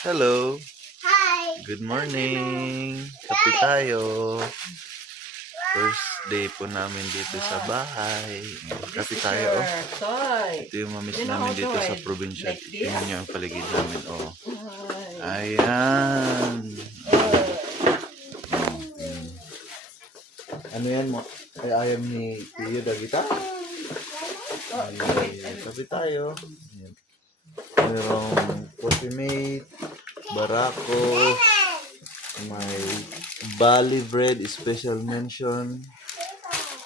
Hello. Hi! Good morning. Kape tayo. First day po namin dito sa bahay. Kape This is tayo. your Oh. toy. Ito yung mamiss You know namin how to dito sa ride probinsya. like this? Tingnan nyo ang paligid namin. Oh. Ay. Ayan. Ano yan mo? Ay, ayam ni Tiyo Dagita? Ay, kape tayo. Ayan. Merong coffee mate, barako, may Bali bread, special mention,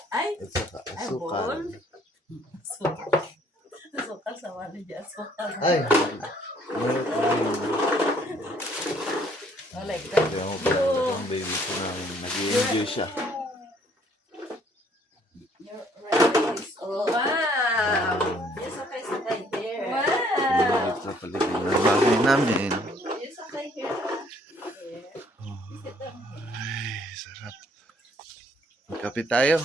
Ay, at saka asukal. bol. Sukal sama dia sukal. Ay! Meron ko rin. Oh, like that. Kaya mo pala ang baby ko namin. Nag-enjoy siya. Your right is wow. Yes, okay, sakay here. Wow. Sa paligid ng bahay namin. Yes, okay here. Ay, sarap. Magkape tayo.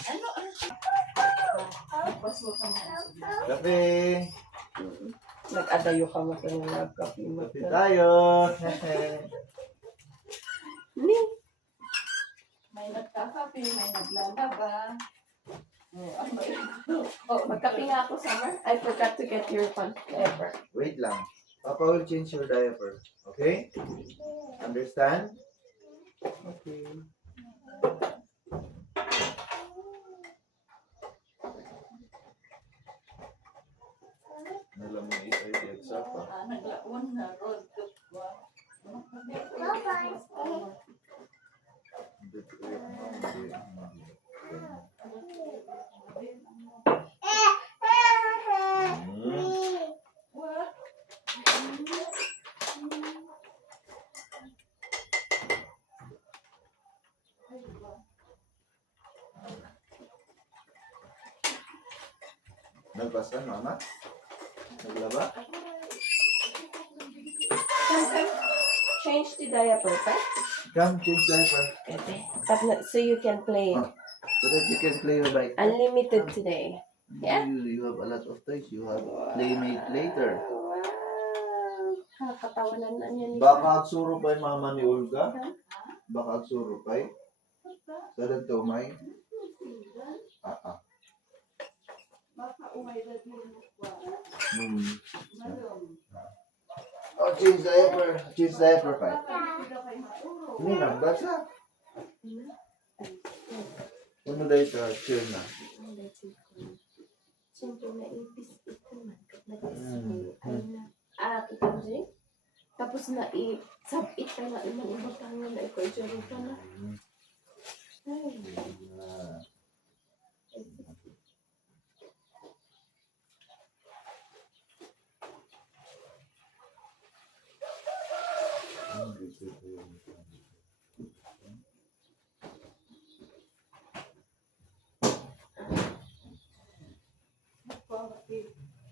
Kape! Nag-adayo ka mo sa mga kape mo. Kape tayo! May nagkakape, may naglalaba. Oh, magkape nga ako, Summer. I forgot to get your diaper. Wait lang. Papa will change your diaper. Okay? Understand? Okay. Nalamig ay diagsa pa. Naglaon na road to What? Nagpasan, mama? Naglaba? Change the diaper, right? Come, change diaper. Okay. So you can play Oh, so that you can play your bike. unlimited today. Yeah? You have a lot of toys. You have playmate later. Wow. Nakakatawanan na niya ni Baka agsuro pa yung mama ni Olga. Baka agsuro pa yung. Sarad to, may. Baka umay na din Oh, change diaper. Change diaper pa. Hindi na, basa. Ano dahil ito? Chill na. Siyempre naipis ito man. Kita mo siya? Tapos sabit ka na imang ibang tangan na ikaw. Jaro ka na. Ay.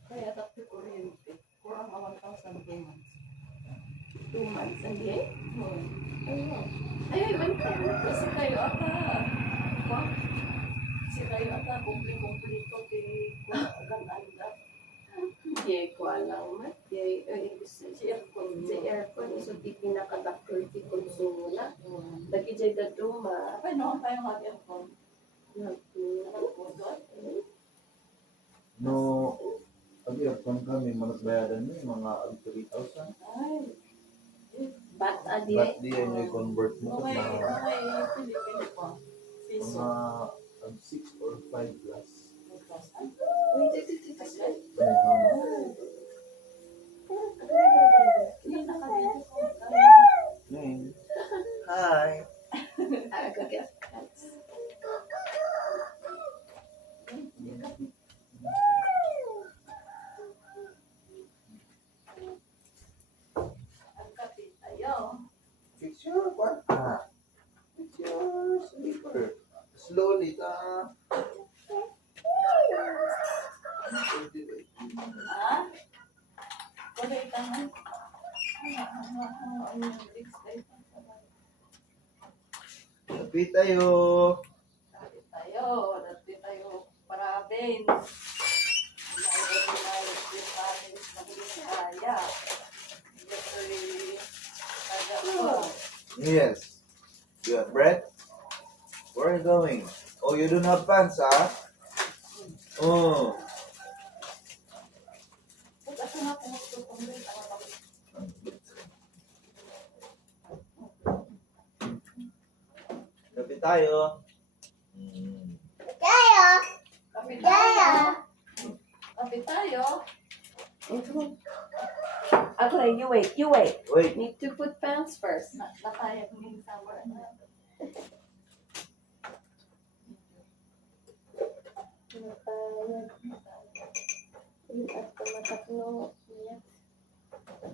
Kaya tapos kuryente. Kurang 1,000 2 months. 2 months again? Ay, banta. Kasi kayo ata. Kasi kayo ata kumplito gan-anda. Hindi ko alam. Si aircon. So, di pinaka-doctor di konsumo na. Dagi dyan na duma. Ay, no, tayo mag-aircon. No, pag-earphone kami, bayaran mo yung mga 3,000. Ay. Ba't adi? Ba't di yan yung convert mo? Okay, Mga Pilipino po. Piso. 6 or 5 plus. Wait. Ay, mama. Name. Hi. Fix your what? Fix your sleeper. Slowly, Kapit tayo. Dati tayo parabens. Kaya. Yes. You have bread? Where are you going? Oh, you don't have pants, huh? Oh. Gabi tayo. Kape tayo. Kape tayo. Okay, you wait. Wait. Need to put pants first. Nataya ko yung sour.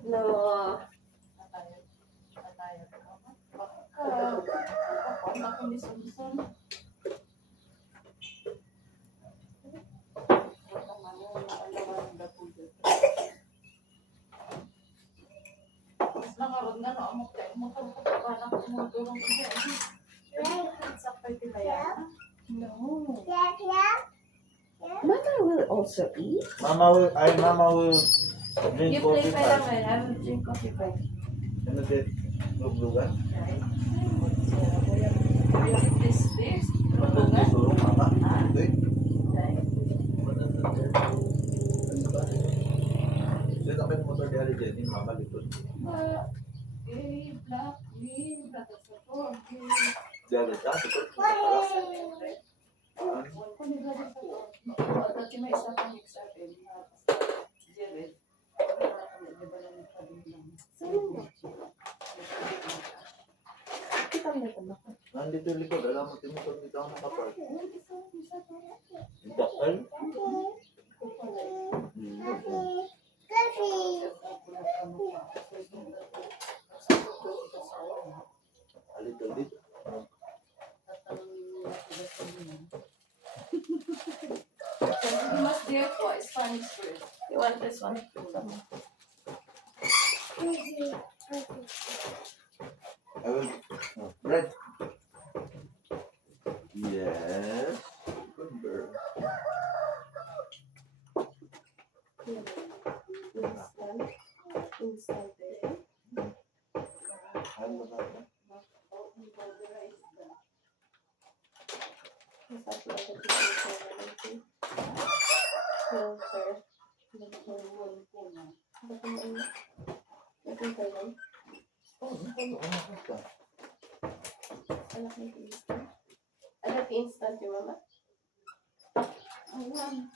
No. Nataya ko. Ako na ni Sunsun. Mas nakaroon na no, amok tayo mo kung kapag ko mo tulong ko siya. Sa pwede ba yan? No. Mother will also eat. Mama will drink You play coffee pa lang, first. I will drink coffee first. Ano din? Luglugan? This. Surong mama? Hindi. Dito ako yung motor di Ali Jenny, mama likod. Black, green, brother sa to. Di Ali ka, likod. Dati may isa pang example na Jared. Kita mo ito ba? Nandito yung likod, alam mo, tinutol dito ako nakapark. Yung dakal? Alito dito. You must therefore Spanish first. You want this one? I will. Oh, bread. Yes. Good girl. Instant. Ano ba? Anak instant yung mama?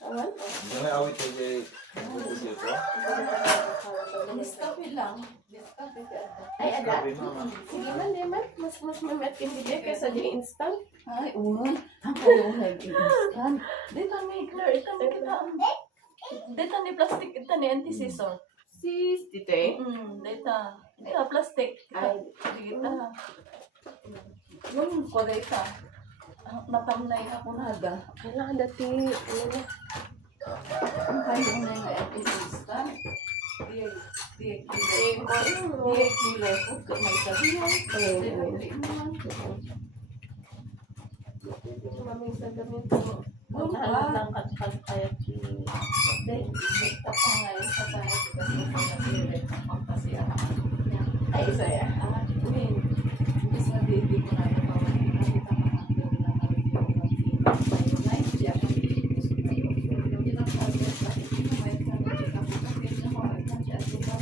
Awan? Jangan awit saja. Begitu ko. Nescafe lang. Nescafe ka. Ay, ada. Sabi mama. Sige man, di man. Mas mamat yung video kaysa di instant. Ay, uwan. Ang kayo nag-instant. Dito ni Claire, ito ni kita. Dito ni plastic, ito ni anti-scissor. Sis, dito eh. Dito. Dito, plastic. Ay, Dito. Yung ko dito. Natamnay ako na aga. kailangan dati, ano na. Ang kayo na yung anti-instant. Diya Eh, kilay. Diya kilay ko. May sabihan. Maming sa gamit ko. Doon Nahanap ba? lang katkat kaya ki. Dito pa ngayon sa tayo. Kasi sa nag-direct ako kasi ako. Ay, isa ya. Imbis na baby ko na ito. Nakita ko na ito na na-review ng film. Tayo na, hindi ako nililinis ko tayo. Hindi lang sa akin. Bakit hindi may kami ako kapit na ko ay nandiyan at ito.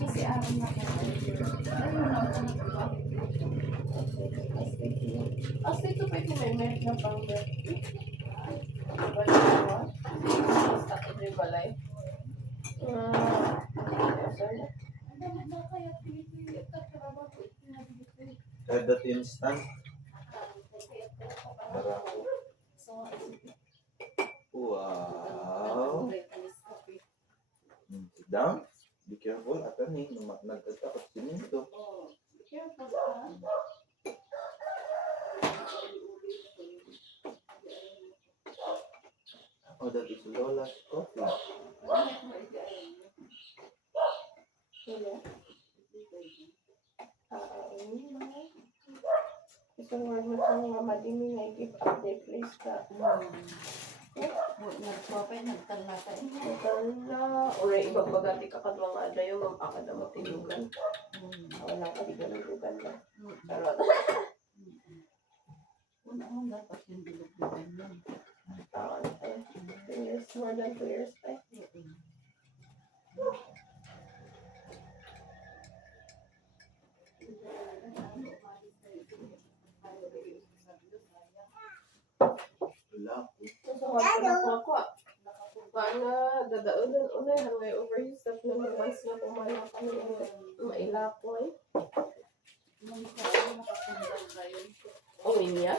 Kasi alam na ko na ito. Ayun na ako nagpapit. As ito pa ito may merit na pang birthday. Balay mo? Sa every balay. Sorry. Ano na kaya pinipilit at karama ko pinabilit. Kahit that instant. Para. So, Wow. Sit down. Be careful. At ano nagtatapos sininto. careful ka. Oh, that is Lola's coffee. Wala. Isang word mo sa mga madimi na i-keep update please ka. Nagtalata. Wala. Ora ibang bagati ka kadwang ada yung mag-akad na matilugan. Wala ka di ka nalugan na. Karon. Una-una dapat yung bilog-bilan yan. Taon pa. 2 years, more than 2 years pa. Wala po. So, ako. Paano dadaunan unay hangay overuse na once na pumala kami mailapoy. Nung sa nakapundang kayo. Uminya.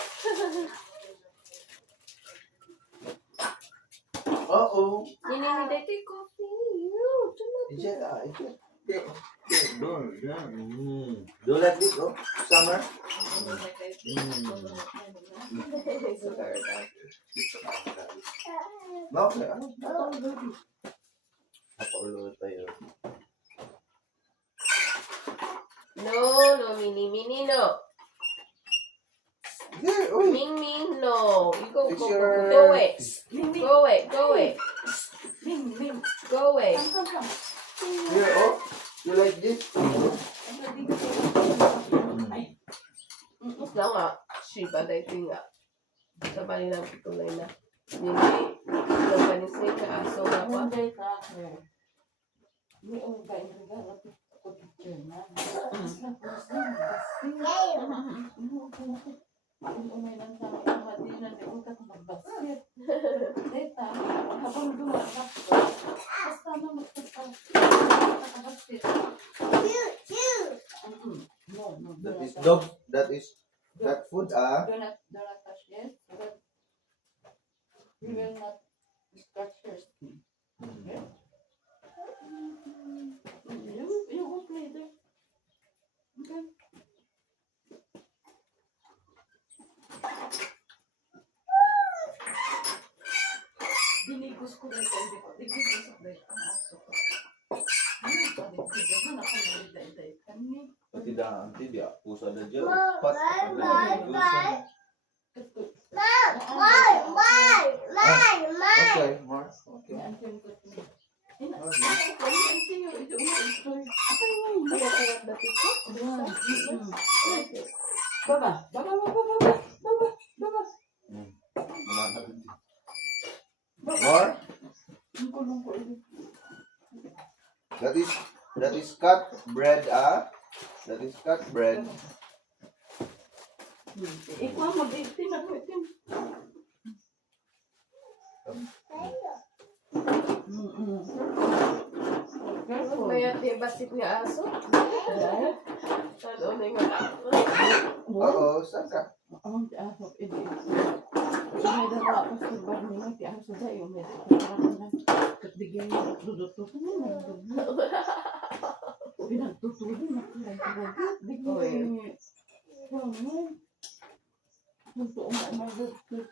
Oo. Ninimide ko coffee. Ije, ije. Doon, doon. Do like this, oh. Summer. Sugar daw. Okay, ano? Napaulo tayo. No, mini, no. Yeah, uy. Ming, no. You go, It's go, your- go away. Ming, Ming. Go away, go away, Ming, Ming. go away. Come, come, come. Here, oh. You like this? Ano, di ka tayo. Ay. Mas na nga, Shiba, dahil ito nga. Sa bali lang tulay na. Hindi, nagpanisay ka, aso na pa. Munday ka, sir. May ungay na regalo ko picture na. Umay lang sa Madina, di ko ka magbasir. Deta, habang dumatak ko, basta na magkakabasir. No, no, That is do not dog. That is that food, ah. do not touch it. We will not scratch your skin. Okay? You will play there. Okay. Dinigos ko dahil hindi ko. Dinigos ko dahil ang aso ko. Ano pa din? Dinigos na nakalagay kami. Pati dah nanti dia pusa ada je. Bye, Pas bye, ada bye, dosa. bye. Ito. Okay, Mar. Okay. Kaya kaya dati ko. Baba, baba, baba, baba, baba, baba. Mana nanti. Mar. Ang kulong ko ito. That is cut bread, ah. That is cut bread. Ikaw mag-itin ako itin. Mayat di basit nga aso. Ano na nga aso. Oo, saka. Ang tiasok ito. May dala ako sa bar nila. Tiasok dahil may dala. Katigay niya. Duduto ko na. Pinagtutuloy na. Di ko Oh, yeah. Totoo nga. Mag-tutot